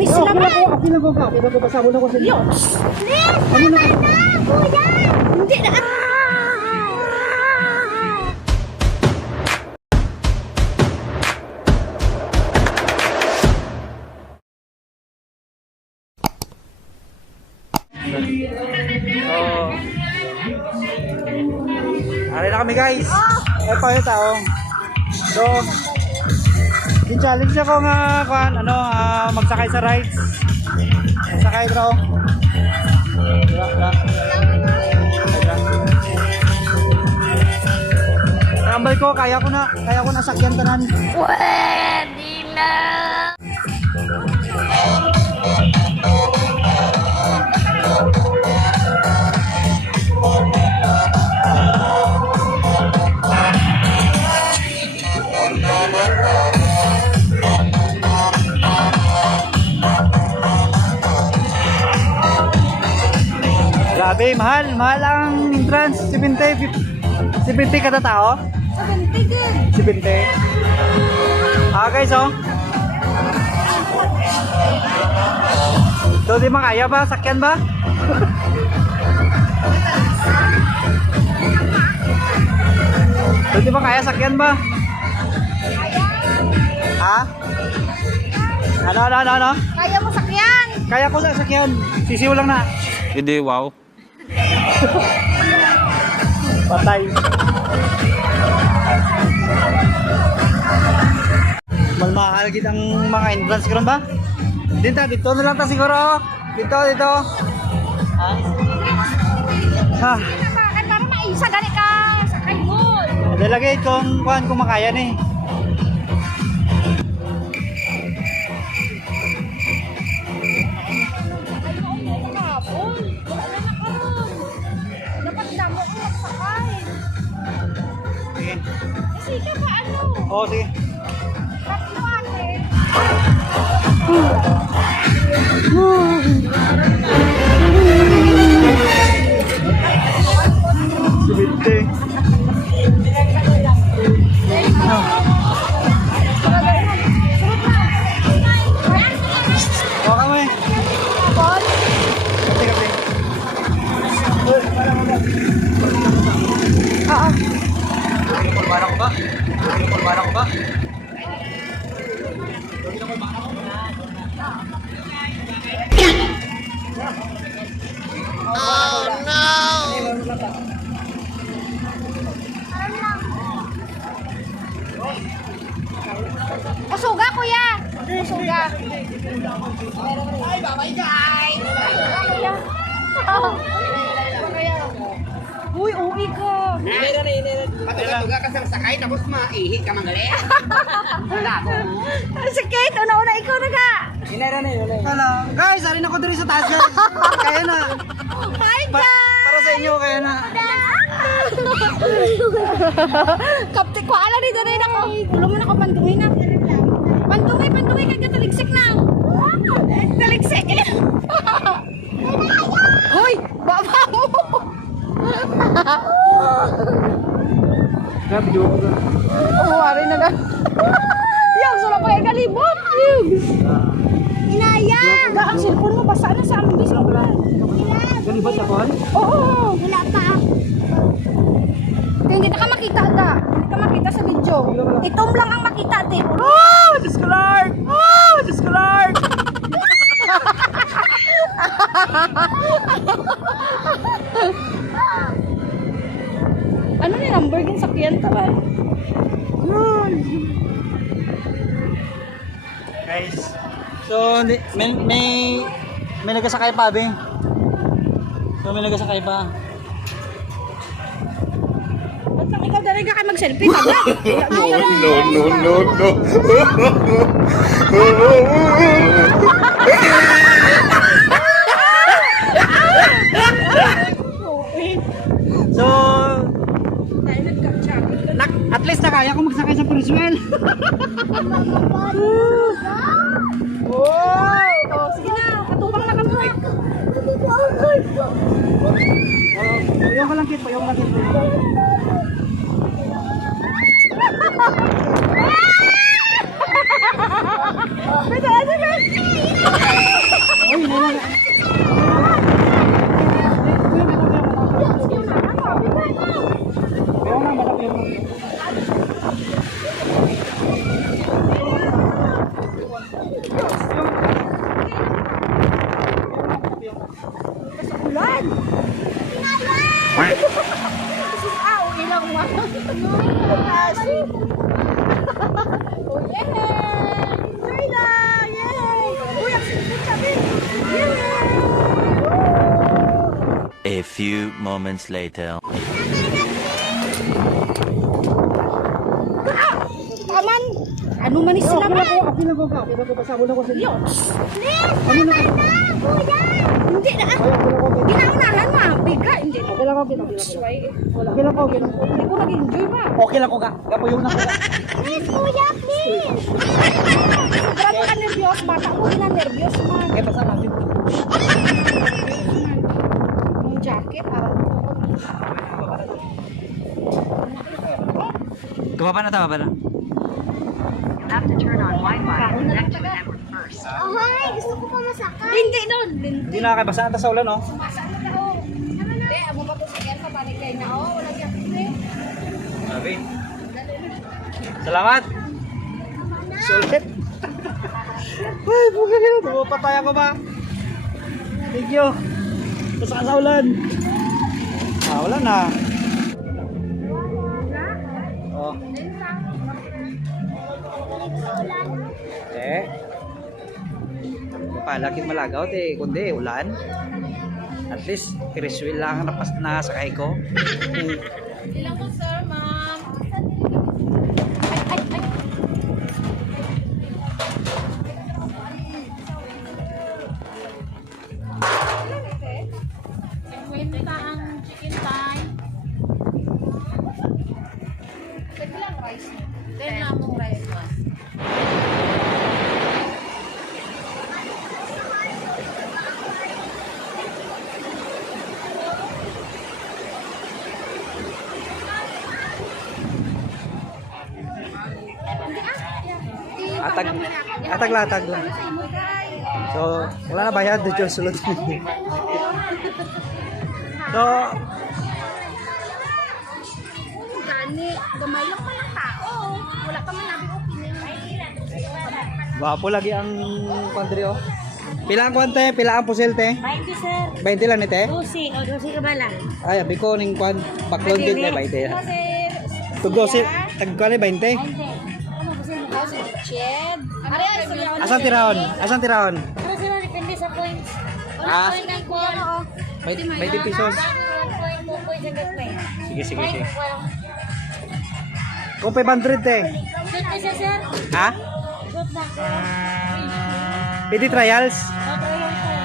manis Ako naman. na ko ka. Kaya babasa mo na ko sa iyo. Please, tama na, kuya. Hindi na. Ari na kami guys. Ito yung tao. So, i-challenge ako nga magsakay sa rides. Magsakay bro. Tambal ko, kaya ko na sakyan tanan. Pwede na. Grabe, mahal ang entrance. 70 kada tao? 70 din. 70. Guys, oh. So, di makaya ba? Sakyan ba? So, di makaya sakyan ba? Ha? Ano? Kaya mo sakyan. Kaya ko sa sakyan. Sisiw lang na. Hindi, wow. Patay. Malmahal gid ang mga entrance karon ba? Dito na lang ta siguro. Dito. Ha. Ay, para maisa gani ka. Sakay mo. Dalagay kung makaya ni. Dapat damo ko magsakay. Sige. Sige pa ano? Oo, sige. Tatlo ate. Sibinte. Baka mo eh. Paul? Kasi. Pulbana ko ba? Oh no! Usuga kuya! Usuga! Ay, bye guys! Kuya! Uy, uwi ka! Patuga ka sa sakay tapos maihi ka manggali. Sakit! Una-una ikaw na ka! Hala. Guys, alin ako diri sa taas guys. Kaya na. Hi guys! Para sa inyo, kaya na. Kapte ko ala dito rin ako. Ulo mo na ako pandungi na. Pandungi kaya taligsik na. Taligsik. Hoy, baba mo. Grabe, video ko na. Oh, ari na lang. Yung sula pa kay kalibot. Inaya. Ga ang cellphone mo basa na sa ambis mo ulan. Galibot ako, ay? Oo, wala pa. Hindi na ka makita da. Hindi ka makita sa video. Itom lang ang makita, te. Oh, Diyos ko Lord! Oh, Diyos ko Lord! Ano ni number gin sakyan ta ba? Guys, so may nagasakay pa, be. So may nagasakay pa. Ba't lang ikaw dali ka kayo mag-selfie taga? No. So, at least na kaya ko magsakay sa Cruisewell. Wow! Oh, sige na, katubang na kami. Payong ka lang kit. Pwede, Ulan! Ilang mo. Kasi. Oh, yay! Enjoy na! Yay! Uy, ang sipit kami! Yay! A few moments later. Paman! Ano man is sila man? Pasabon ako sa inyo. Diyos! Please! Tama na! Kuya! Hindi na! Ginaunahan mo! Biga! Hindi na. Okay lang ako, okay lang ako. Hindi ko nag-enjoy ba? Okay lang ko ka. Gapuyo na ko ka. Please, kuya! Please! Sobrang ka nervyos. Bata ko na nervyos man. Okay, basta natin. Yung jacket, parang Tumaba na, tama ba na? You have to turn on Wi-Fi and connect to the network first. Ay, gusto ko pa masakay. Hindi doon. Hindi na kayo, basta ata sa ulan, oh. Masaan na daw. Hindi, amo pa to sa Ken, papaligay na. Oh, wala siya. Sabi. Salamat. Sulit. Ay, buka ka na. Tumapatay ako ba? Thank you. Basta ka sa ulan. Wala na. Oh. Kapalakin malagaw, kundi ulan. At least, Criswell lang na sakay ko. Ilang po, sir, ma'am. Kwenta ang chicken thigh. Pwede lang rice. 10 lang mong rice mo. Atag-latag lang. So, wala na bayad dito sulod. So, Gani, gamay lang pa ng tao. Wala ka man nabi opinion. wapo lagi ang country, oh. Pila ang kwante, pila ang puselte. 20, sir. 20 lang nite. 12. O, 12 ka ba lang? Ay, abi ko ning kwan baklon din 20. Kasi, Tugdo si tagkali 20. 20. Ano ba sir? kasi Ched. Are, Asan tirahon? Asan tirahon? Ano sir, depende sa points. Ah, Point ng kuha. 20 pesos. 1 point, 2 points ang gagawin. Sige, sige, sige. Point, kuha. Kung 500 eh. Shoot isa sir. Ha? Shoot na. Pwede trials? O, trial sir.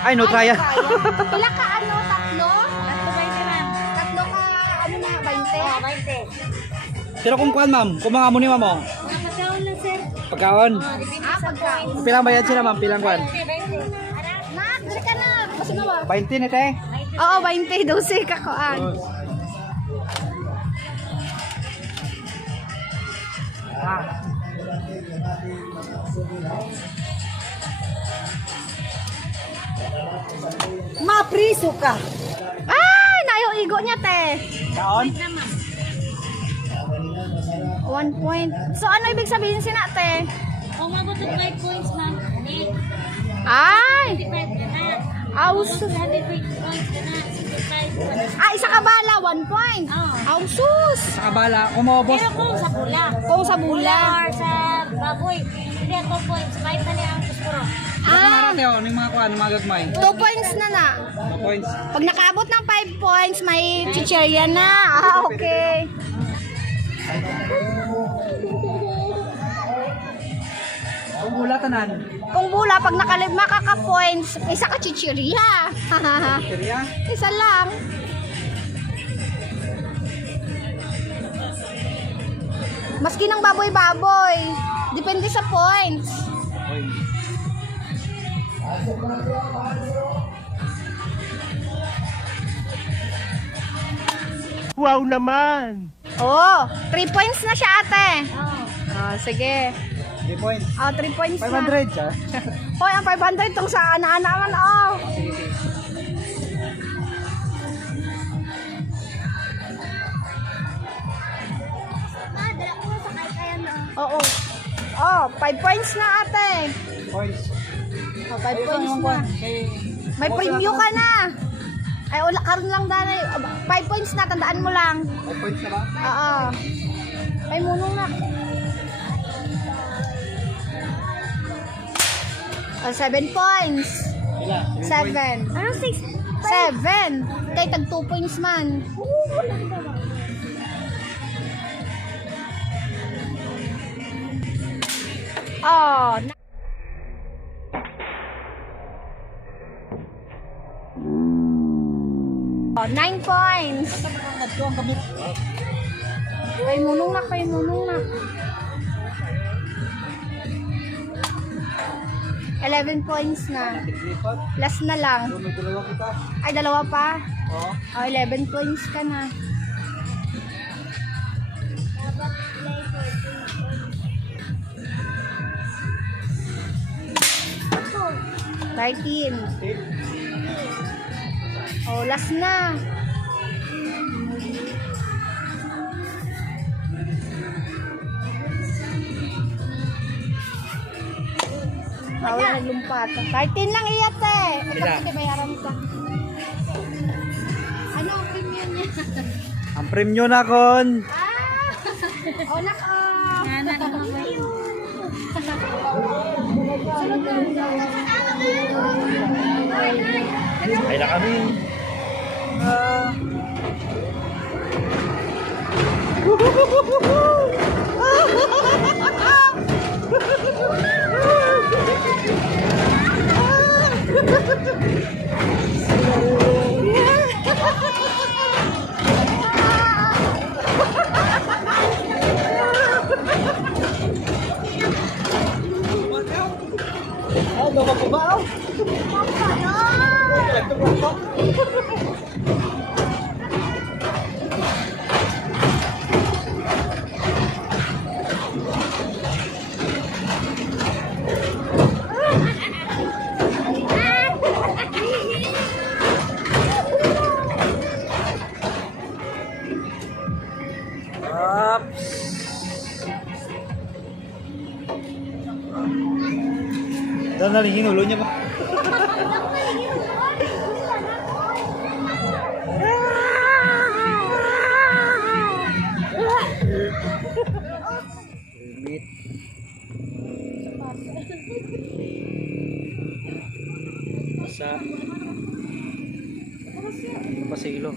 Ay, no trial. Pila ka ano, tatlo? Tatlo 20 lang. Tatlo ka, ano na, 20? O, 20. Pero kung kwan, ma'am, kung mga muni, ma'am, oh. Mga pagkaon lang sir. Pagkaon. O, depende sa points. Pilang bayad sila, ma'am? Pilang kwan? 20, 20. Nak, dali ka na. Kasi na ba? 20 nite. Oo, 20. 12 ka koan. Mapriso ka. Ay, nayo igo niya, te. Kaon? 1 point. So, ano ibig sabihin sinate? Kung mabot ng 5 points ma'am, next. Ay! 25 ka na. Aus. 100 points ka na. 65 ka na. Isa ka bala, 1 point. Oo. Ausus. Sa kabala, kung maubos. Pero kung sa bula. Kung sa bula. Or sa baboy. Hindi ako points. 5 na niya ang puspuro. Ah, Marate, oh, ng mga kwan, mga gagmay. 2 points na na. 2 points. Pag nakaabot ng 5 points, may chicherya na. Ah, okay. Kung bulatanan. Kung bula, pag nakalima ka ka points, isa ka chichirya. Kaya? Isa lang. Maski ng baboy-baboy. Depende sa points. Wow naman! Oh, 3 points na siya ate. Oo. Oh, sige. 3 points. Oh, 3 points na. 500 siya. Hoy, ang 500 tong sa ana-ana man. Oh. Sige, sige. Oh, 5 points na ate. Points. Oh, 5 points na. May preview ka na. Ay, wala karon lang dali. 5 points na, tandaan mo lang. 5 points na ba? Oo. Ay, munong na. Oh, 7 points. Ila? 7. Ano 6? 7. Kay tag 2 points man. Oh, 9 points. Kay munong na, kay munong na. 11 points na. Last na lang. So, may dalawa kita. Ay, dalawa pa. Oo. Oh, 11 points ka na. Thirteen. Oh, last na. Bawal naglumpat. 13 lang iyat eh. Ila. Ito bayaran ka. Ano ang premium niya? Ang premyo na kon. Ah! Oh, nako. Ay na kami. Oh, bawa ko ba? Dan na rin ulo niya ba? Limit. Sa. Ano pa sa ilo?